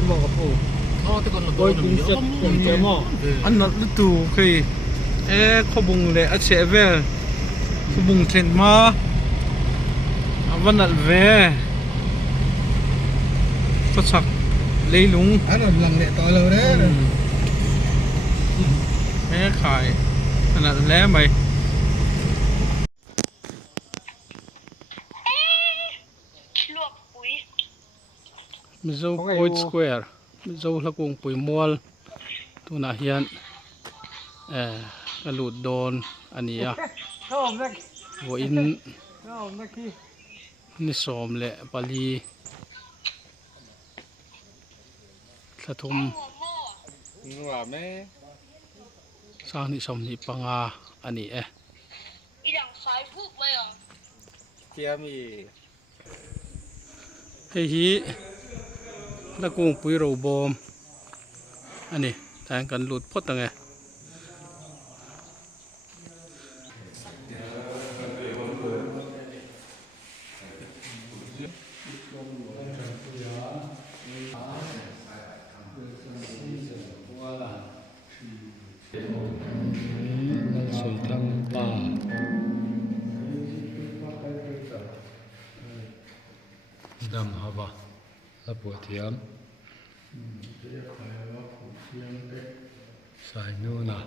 먹어 보. 저한테 건너 거의 넣어놓으면 공짜 여러 번 공짜 뭐.อันนั้นดูคือขบงเลยอาเชเวลขบงเทรนมาวันนั้นเวก็สักเลยลุง Ano lang le to lo re. แม่ขายขนาดแล้วไหม ลวกปุ๋ย มิโซโคดสแควร์มิโซละกงปุ๋ยมอลตัวน่าเฮียนกระลุดโดนอันนี้อ่ะ Không nak. หัวอิน Không nak ki. นิสอมและปาลีสะทุม หัวหม้อ นัวแม่ สร้างนิสอมนิปังอาอันนี้อีอย่างสายพุกเลยเหรอ เทียมี เฮีละกงปุ๋ยโรบอมอันนี้แทนกันหลุดพดตั้งไงสวยทั้งป่าดำฮะบะละปวดเทียมสายนู่นนะ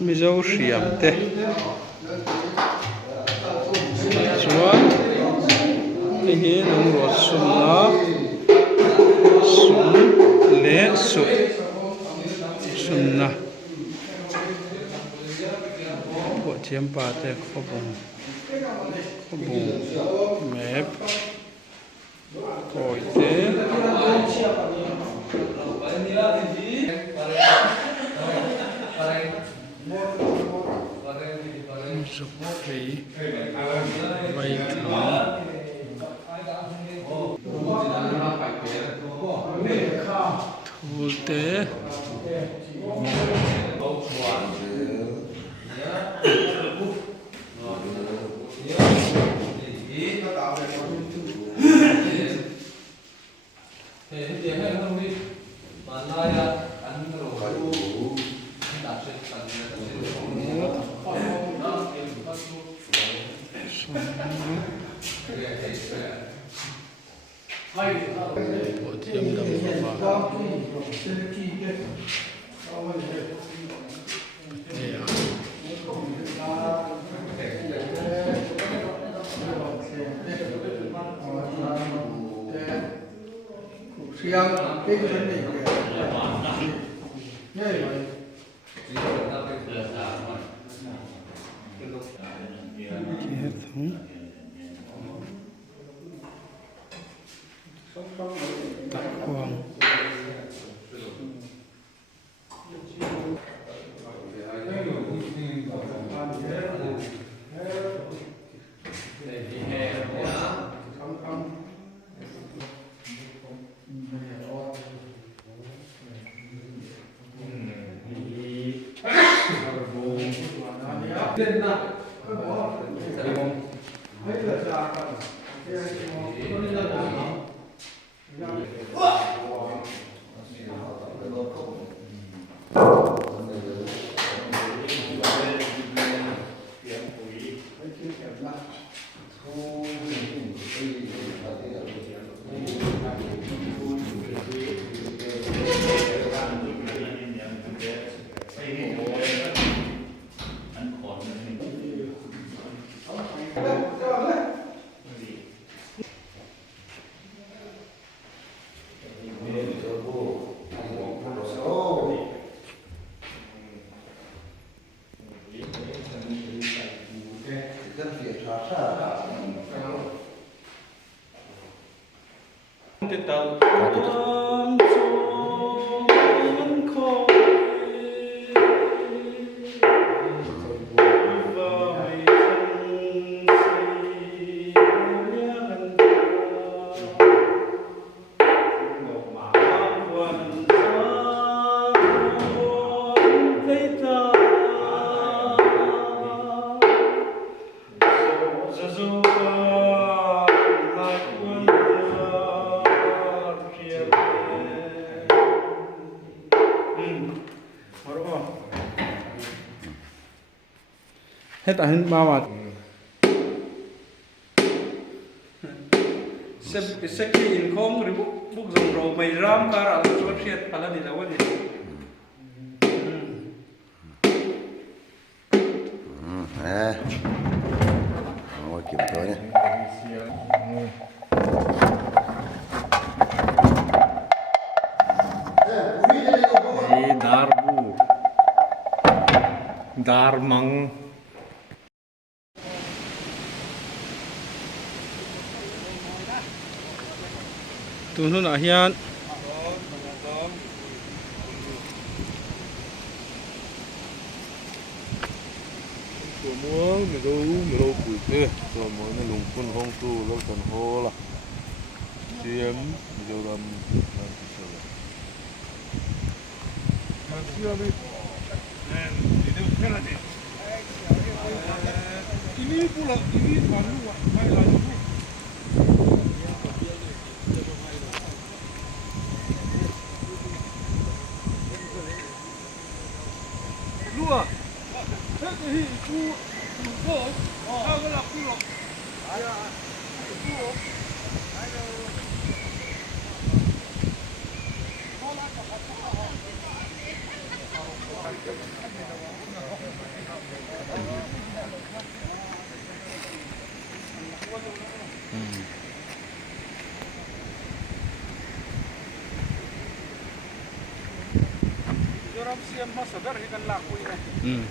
mizo siam te chuan ni hi lung ruat sum na sum le su sum na bộ chiếm pa te kho bung map coi te dục phí vay thu tế bộ chiếm đầm vào siang cái vấn đề này hết thống Tạ Quang hết anh ba mà sẽ khi in không rồi bút dùng rồi mày ram cả là cho thiệt phải là gì đâu vậy ngồi kiểm tới này Darbu Darmang tụi nó là hiền của múa mình đâu củi tê rồi mỗi ngày lùng quân không tu lâu còn hô là chiếm nhiều lần ini pula ini baru mai lalu lua cái gì chú cô sao cái lọc chú lọc Joram siam masadar ikan laku ini.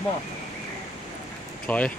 Kamu. Thôi.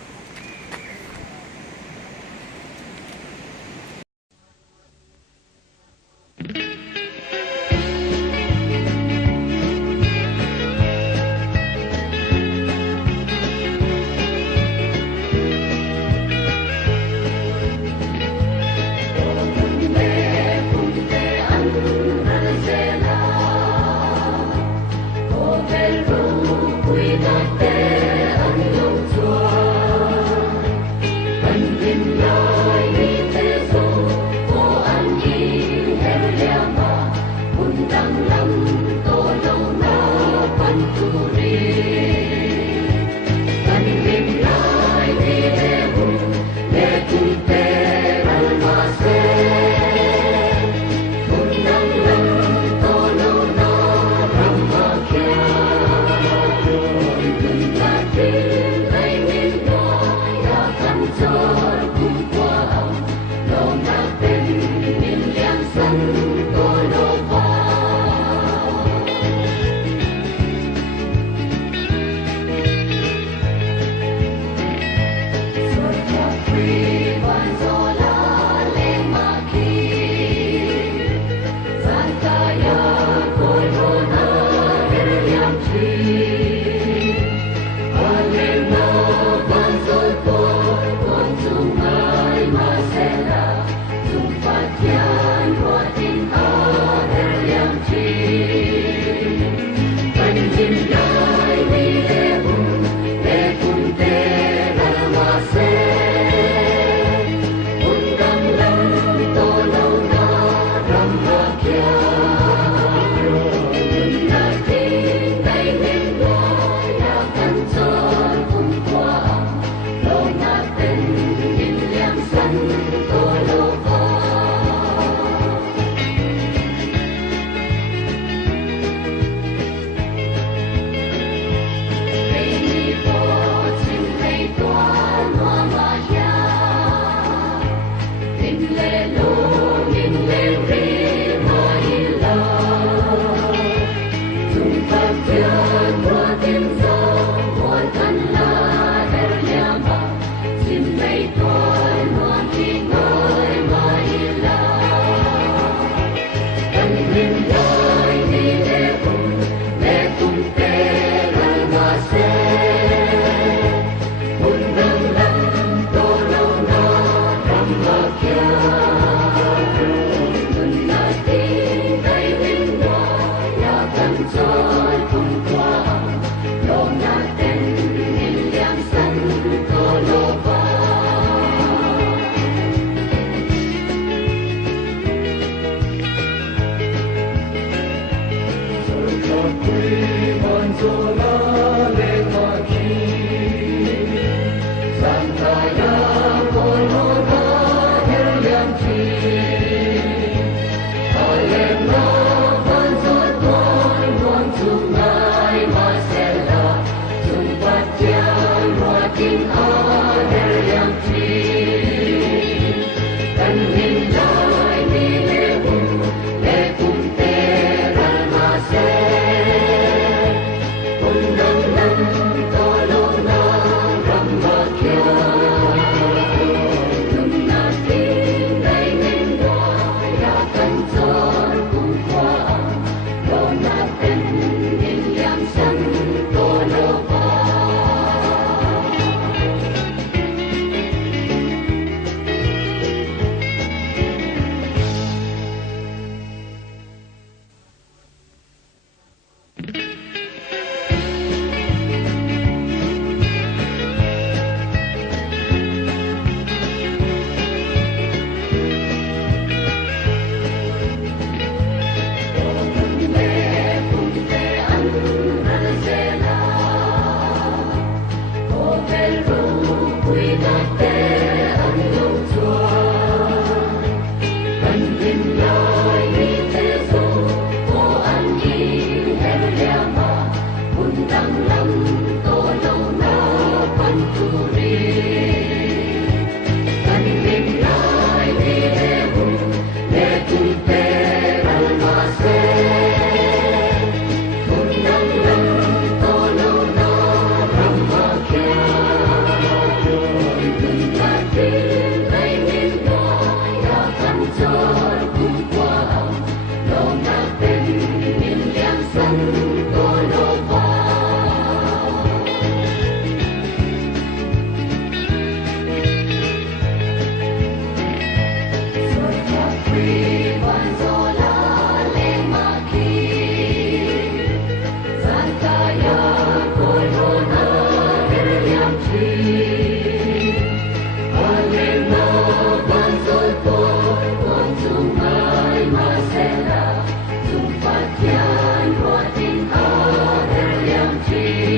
Tree